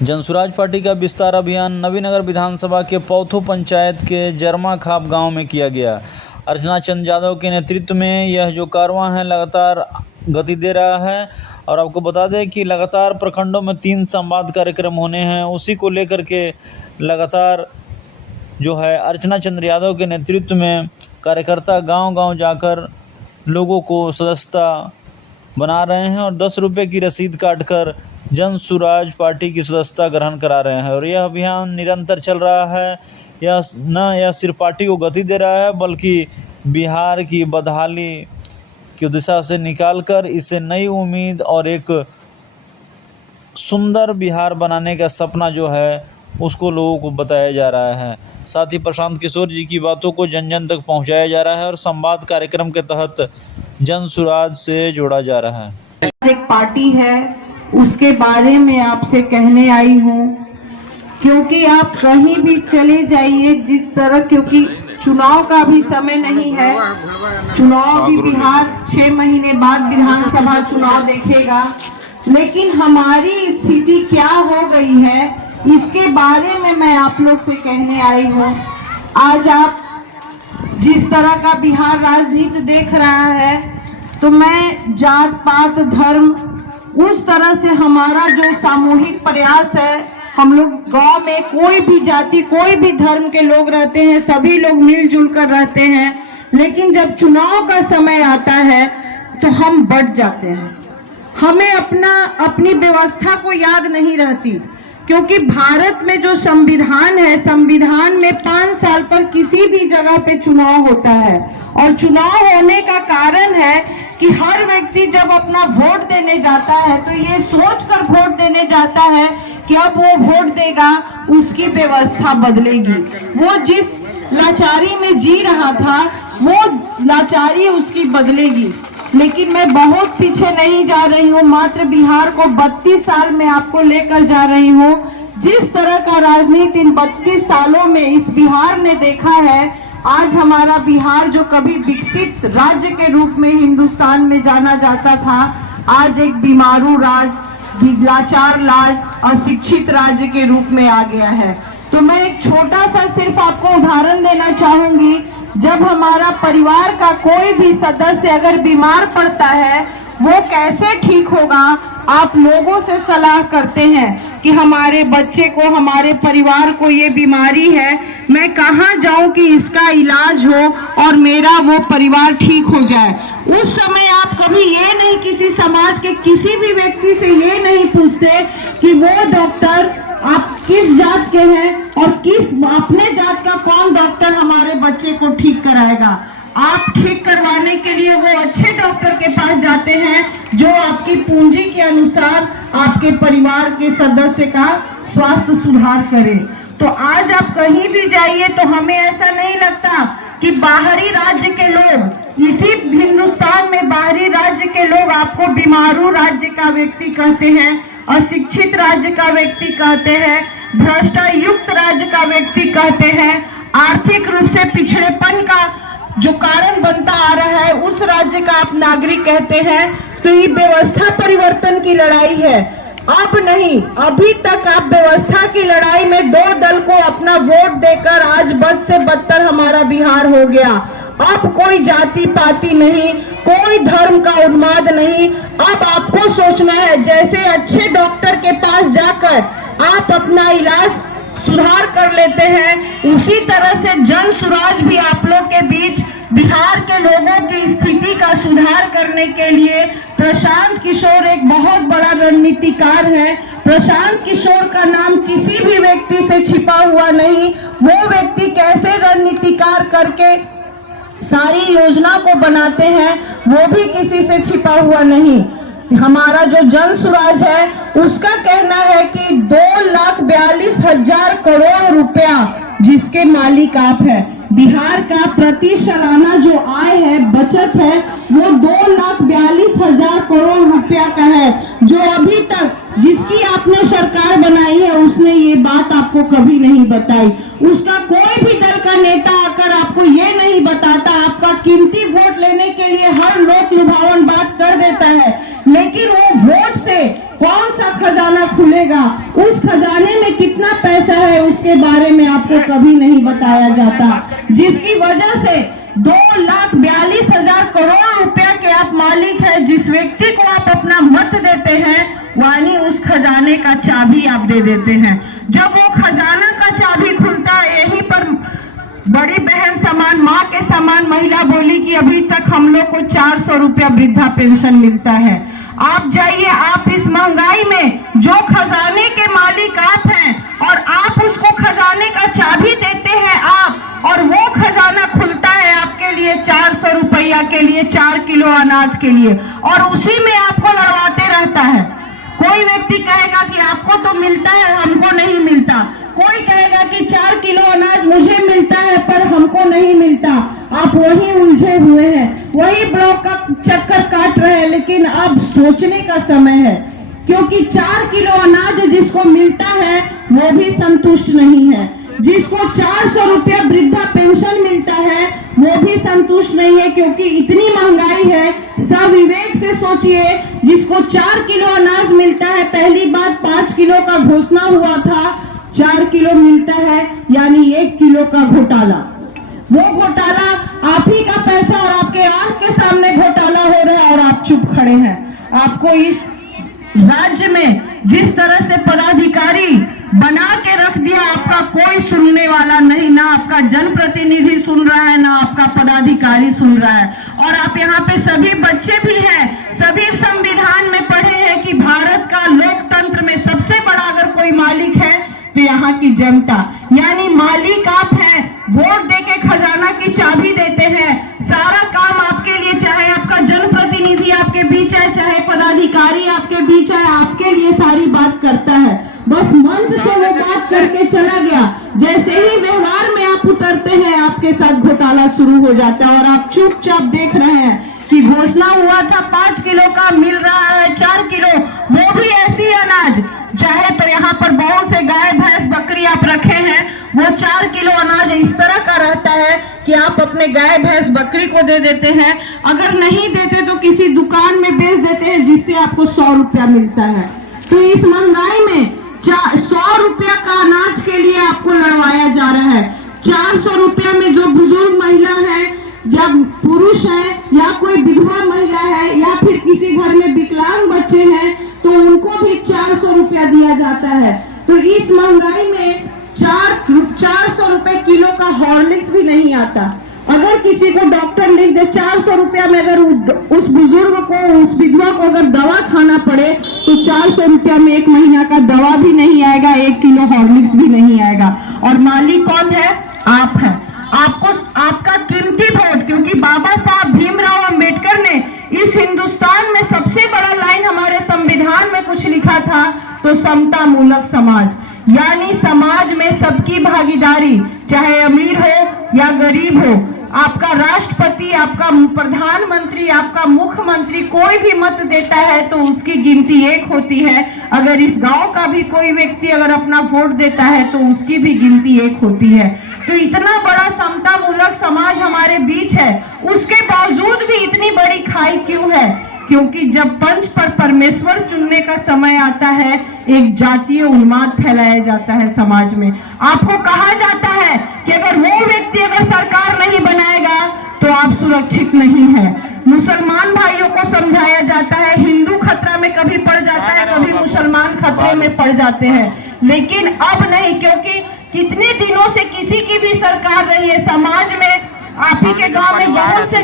Jan Suraaj party का विस्तार अभियान नवीनगर विधानसभा के पौथो पंचायत के जरमा खाप गांव में किया गया। अर्चना चंद यादव के नेतृत्व में यह जो कारवां है लगातार गति दे रहा है और आपको बता दें कि लगातार प्रखंडों में 3 संवाद कार्यक्रम होने हैं। उसी को लेकर के लगातार जो है अर्चना चंद यादव के नेतृत्व में कार्यकर्ता गांव-गांव जाकर लोगों को सदस्यता बना रहे हैं और 10 रुपये की रसीद काटकर जनसुराज पार्टी की सदस्यता ग्रहण करा रहे हैं और यह अभियान निरंतर चल रहा है। यह सिर्फ पार्टी को गति दे रहा है बल्कि बिहार की बदहाली की दिशा से निकालकर इसे नई उम्मीद और एक सुंदर बिहार बनाने का सपना जो है उसको लोगों को बताया जा रहा है। साथ ही प्रशांत किशोर जी की बातों को जन जन तक पहुंचाया जा रहा है और संवाद कार्यक्रम के तहत जनसुराज से जोड़ा जा रहा है। एक पार्टी है उसके बारे में आपसे कहने आई हूँ, क्योंकि आप कहीं भी चले जाइए जिस तरह, क्योंकि चुनाव का भी समय नहीं है, चुनाव भी बिहार 6 महीने बाद विधानसभा चुनाव देखेगा, लेकिन हमारी स्थिति क्या हो गई है इसके बारे में मैं आप लोग से कहने आई हूँ। आज आप जिस तरह का बिहार राजनीति देख रहा है तो मैं जात पात धर्म उस तरह से हमारा जो सामूहिक प्रयास है, हम लोग गांव में कोई भी जाति कोई भी धर्म के लोग रहते हैं, सभी लोग मिलजुल कर रहते हैं, लेकिन जब चुनाव का समय आता है तो हम बढ़ जाते हैं। हमें अपनी व्यवस्था को याद नहीं रहती, क्योंकि भारत में जो संविधान है, संविधान में 5 साल पर किसी भी जगह पे चुनाव होता है और चुनाव होने का कारण है कि हर व्यक्ति जब अपना वोट देने जाता है तो ये सोचकर वोट देने जाता है कि अब वो वोट देगा उसकी व्यवस्था बदलेगी। वो जिस लाचारी में जी रहा था वो लाचारी उसकी बदलेगी। लेकिन मैं बहुत पीछे नहीं जा रही हूँ, मात्र बिहार को 32 साल में आपको लेकर जा रही हूँ। जिस तरह का राजनीति इन 32 सालों में इस बिहार ने देखा है, आज हमारा बिहार जो कभी विकसित राज्य के रूप में हिंदुस्तान में जाना जाता था, आज एक बीमारू राज्य, लाचार राज्य, अशिक्षित राज्य के रूप में आ गया है। तो मैं एक छोटा सा सिर्फ आपको उदाहरण देना चाहूंगी। जब हमारा परिवार का कोई भी सदस्य अगर बीमार पड़ता है वो कैसे ठीक होगा, आप लोगों से सलाह करते हैं कि हमारे बच्चे को, हमारे परिवार को ये बीमारी है, मैं कहाँ जाऊं कि इसका इलाज हो और मेरा वो परिवार ठीक हो जाए। उस समय आप कभी ये नहीं, किसी समाज के किसी भी व्यक्ति से ये नहीं पूछते कि वो डॉक्टर आप किस जात के हैं और किस अपने जात का कौन डॉक्टर हमारे बच्चे को ठीक कराएगा। आप ठीक करवाने के लिए वो अच्छे डॉक्टर के पास जाते हैं जो आपकी पूंजी के अनुसार आपके परिवार के सदस्य का स्वास्थ्य सुधार करे। तो आज आप कहीं भी जाइए तो हमें ऐसा नहीं लगता कि बाहरी राज्य के लोग, इसी हिंदुस्तान में बाहरी राज्य के लोग आपको बीमारू राज्य का व्यक्ति कहते हैं, अशिक्षित राज्य का व्यक्ति कहते हैं, भ्रष्टायुक्त राज्य का व्यक्ति कहते हैं, आर्थिक रूप से पिछड़ेपन का जो कारण बनता आ रहा है उस राज्य का आप नागरिक कहते हैं। तो ये व्यवस्था परिवर्तन की लड़ाई है, अब नहीं। अभी तक आप व्यवस्था की लड़ाई में 2 दल को अपना वोट देकर आज बद से बदतर हमारा बिहार हो गया। अब कोई जाति पाति नहीं, कोई धर्म का उन्माद नहीं। अब आपको सोचना है, जैसे अच्छे डॉक्टर के पास जाकर आप अपना इलाज सुधार कर लेते हैं, उसी तरह से जन सुराज भी आप लोग के बीच बिहार के लोगों की स्थिति का सुधार करने के लिए, प्रशांत किशोर एक बहुत बड़ा रणनीतिकार है। प्रशांत किशोर का नाम किसी भी व्यक्ति से छिपा हुआ नहीं। वो व्यक्ति कैसे रणनीतिकार करके सारी योजना को बनाते हैं वो भी किसी से छिपा हुआ नहीं। हमारा जो जन सुराज है उसका कहना है कि 2,42,000 करोड़ रुपया जिसके मालिक आप है, बिहार का प्रति सालाना जो आय है, बचत है, वो 2,42,000 करोड़ रुपया का है, जो अभी तक जिसकी आपने सरकार बनाई है उसने ये बात आपको कभी नहीं बताई। उसका कोई भी दल का नेता आकर आपको ये नहीं बताता, आपका कीमती वोट लेने के लिए हर लोक लुभावन बात कर देता है, लेकिन वो वोट से कौन सा खजाना खुलेगा, उस खजाने है उसके बारे में आपको कभी नहीं बताया जाता, जिसकी वजह से 2,42,000 करोड़ रुपया के आप मालिक हैं। जिस व्यक्ति को आप अपना मत देते हैं यानी उस खजाने का चाबी आप दे देते हैं। जब वो खजाना का चाबी खुलता है, यहीं पर बड़ी बहन समान, माँ के समान महिला बोली कि अभी तक हम लोग को 400 रुपया वृद्धा पेंशन मिलता है। आप जाइए, आप इस महंगाई में जो खजाने के मालिक आप हैं और आप उसको खजाने का चाबी देते हैं आप, और वो खजाना खुलता है आपके लिए 400 रुपया के लिए, 4 किलो अनाज के लिए, और उसी में आपको लड़वाते रहता है। कोई व्यक्ति कहेगा कि आपको तो मिलता है, हमको नहीं मिलता। कोई कहेगा कि 4 किलो अनाज मुझे मिलता है पर हमको नहीं मिलता। आप वही उलझे हुए हैं, वही ब्लॉक का चक्कर काट रहे हैं। लेकिन अब सोचने का समय है, क्योंकि 4 किलो अनाज जिसको मिलता है वो भी संतुष्ट नहीं है। जिसको 400 रुपया वृद्धा पेंशन मिलता है वो भी संतुष्ट नहीं है, क्योंकि इतनी महंगाई है। सब विवेक से सोचिए, जिसको 4 किलो अनाज मिलता है, पहली बात 5 किलो का घोषणा हुआ था, 4 किलो मिलता है यानी 1 किलो का घोटाला। वो घोटाला आप ही का पैसा और आपके आंख के सामने घोटाला हो रहा है और आप चुप खड़े हैं। आपको इस राज्य में जिस तरह से पदाधिकारी बना के रख दिया, आपका कोई सुनने वाला नहीं, ना आपका जनप्रतिनिधि सुन रहा है, ना आपका पदाधिकारी सुन रहा है। और आप यहाँ पे सभी बच्चे भी हैं, सभी संविधान में पढ़े हैं कि भारत का लोकतंत्र में सबसे बड़ा अगर कोई मालिक है तो यहाँ की जनता, यानी मालिक आप हैं। वोट देके खजाना की चाबी देते हैं, सारा काम आपके लिए, चाहे आपका जनप्रतिनिधि आपके बीच है, चाहे पदाधिकारी आपके बीच है, आपके लिए सारी बात करता है। बस मंच से वो बात करके चला गया, जैसे ही व्यवहार में आप उतरते हैं आपके साथ घोटाला शुरू हो जाता है। और आप चुपचाप देख रहे हैं कि घोषणा हुआ था 5 किलो का, मिल रहा है 4 किलो, वो भी ऐसी अनाज, चाहे तो यहाँ पर बहुत से गाय भैंस बकरी आप रखे हैं, वो 4 किलो अनाज इस तरह का रहता है कि आप अपने गाय भैंस बकरी को दे देते हैं। अगर नहीं देते तो किसी दुकान में बेच देते हैं, जिससे आपको 100 रुपया मिलता है। तो इस महंगाई में 100 रुपया का अनाज के लिए आपको लड़वाया जा रहा है। 400 रुपया में जो बुजुर्ग महिला है, जब पुरुष है या कोई विधवा महिला है या फिर किसी घर में विकलांग बच्चे हैं, तो उनको भी 400 रुपया दिया जाता है। तो इस महंगाई में 400 रुपए किलो का हॉर्लिक्स भी नहीं आता। अगर किसी को डॉक्टर लिख दे 400 रुपया में, अगर उस बुजुर्ग को, उस विधवा को अगर दवा खाना पड़े तो 400 रुपया में 1 महीना का दवा भी नहीं आएगा, 1 किलो हॉर्लिक्स भी नहीं आएगा। और मालिक कौन है? आप हैं। आपको आपका कीमती वोट, क्योंकि बाबा साहब भीमराव अंबेडकर ने इस हिंदुस्तान में सबसे बड़ा लाइन हमारे संविधान में कुछ लिखा था, तो समता मूलक समाज, यानी समाज में सबकी भागीदारी, चाहे अमीर हो या गरीब हो। आपका राष्ट्रपति, आपका प्रधानमंत्री, आपका मुख्यमंत्री कोई भी मत देता है तो उसकी गिनती 1 होती है। अगर इस गांव का भी कोई व्यक्ति अगर अपना वोट देता है तो उसकी भी गिनती 1 होती है। तो इतना बड़ा समता मूलक समाज हमारे बीच है, उसके बावजूद भी इतनी बड़ी खाई क्यों है? क्योंकि जब पंच पर परमेश्वर चुनने का समय आता है, एक जातीय उन्माद फैलाया जाता है समाज में। आपको कहा जाता है कि अगर वो व्यक्ति अगर सरकार नहीं बनाएगा तो आप सुरक्षित नहीं है। मुसलमान भाइयों को समझाया जाता है, हिंदू खतरा में कभी पड़ जाता है, कभी मुसलमान खतरे में पड़ जाते हैं। लेकिन अब नहीं, क्योंकि कितने दिनों से किसी की भी सरकार रही है, समाज में आप ही के गांव में बहुत से